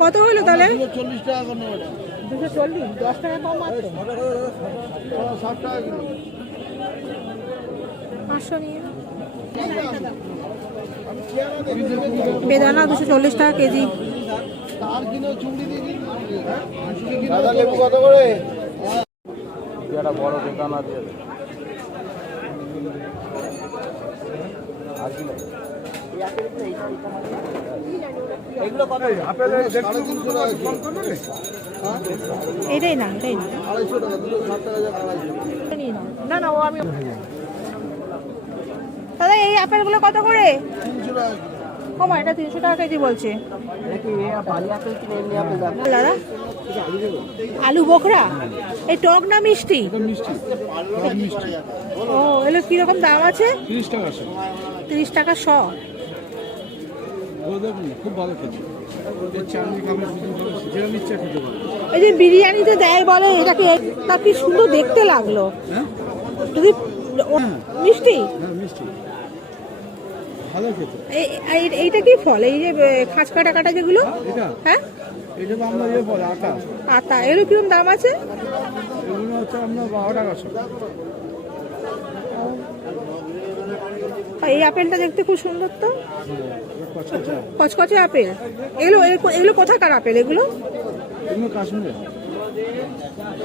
কত হলো তাহলে? চল্লিশ টাকা করে নেবে। দুশো চল্লিশ দশ টাকা কম ষাট টাকা কিলো পাঁচশো নিয়ে বেদানা দুশো চল্লিশ টাকা কেজি। দাদা লেবু কত করে? একটা বড় দোকান আছে সাড়ে তিনশো টাকা কিলো। এটাই না এটাই না। না না ও আমি দাদা এই আপেলগুলো কত করে? তিনশো টাকা কিলো ও মা এটা তিনশো টাকা কেজি বলছে। দাদা? আলু বোখরা? এই টক না মিষ্টি? ও এগুলো কীরকম দাম আছে? তিরিশ টাকা আছে তিরিশ টাকা শ খুব ভালো খেতে। এই যে বিরিয়ানিতে দেয় বলে এটা কি তা কি সুন্দর দেখতে লাগল? হ্যাঁ? ও- মিষ্টি? হ্যাঁ মিষ্টি। এই- এইটা কি ফল? এই যে খাঁচ কাটা কাটা যেগুলো? হ্যাঁ ইয়ে আটা। এগুলো কীরকম দাম আছে? এগুলো হচ্ছে আপনার বারো টাকা শো। আর এই আপেলটা দেখতে খুব সুন্দর তো? কচকচে আপেল। এগুলো এগুলো- কোথাকার আপেল এগুলো?